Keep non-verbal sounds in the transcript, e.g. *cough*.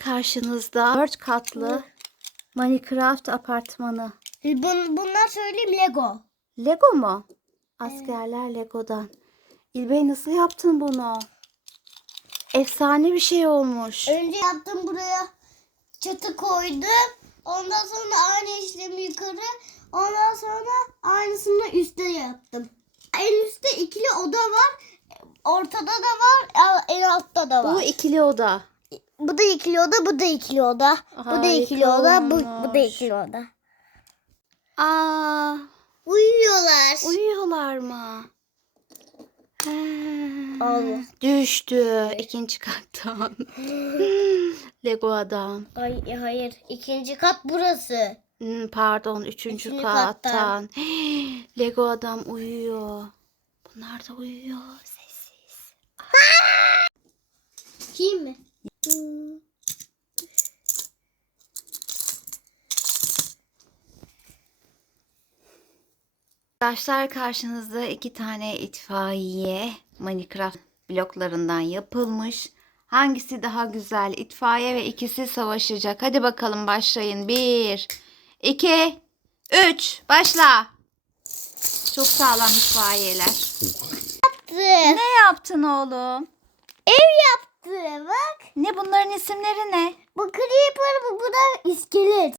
Karşınızda dört katlı Minecraft apartmanı. Bun, bunlar söyleyeyim Lego. Lego mu? Askerler Lego'dan. İlbey nasıl yaptın bunu? Efsane bir şey olmuş. Önce yaptım buraya çatı koydum. Ondan sonra aynı işlemi yukarı. Ondan sonra aynısını üstte yaptım. En üstte ikili oda var. Ortada da var. En altta da var. Bu ikili oda. Bu da ikili oda, bu da ikili oda. Bu da ikili oda, bu, bu da ikili oda. Aa, Uyuyorlar. uyuyorlar mı? Allah. Düştü ikinci kattan. *laughs* Lego adam. Ay, hayır, ikinci kat burası. Hmm, Pardon üçüncü Üçüncü kattan. kattan. *gasps* Lego adam uyuyor. Bunlar da uyuyor. Sessiz. Kim mi? Arkadaşlar karşınızda iki tane itfaiye Minecraft bloklarından yapılmış. Hangisi daha güzel? İtfaiye ve ikisi savaşacak. Hadi bakalım başlayın. Bir, iki, üç. Başla. Çok sağlam itfaiyeler. Ne yaptın oğlum? Ev yaptı bak. Ne bunların isimleri ne? Bu creeper bu, bu da iskelet.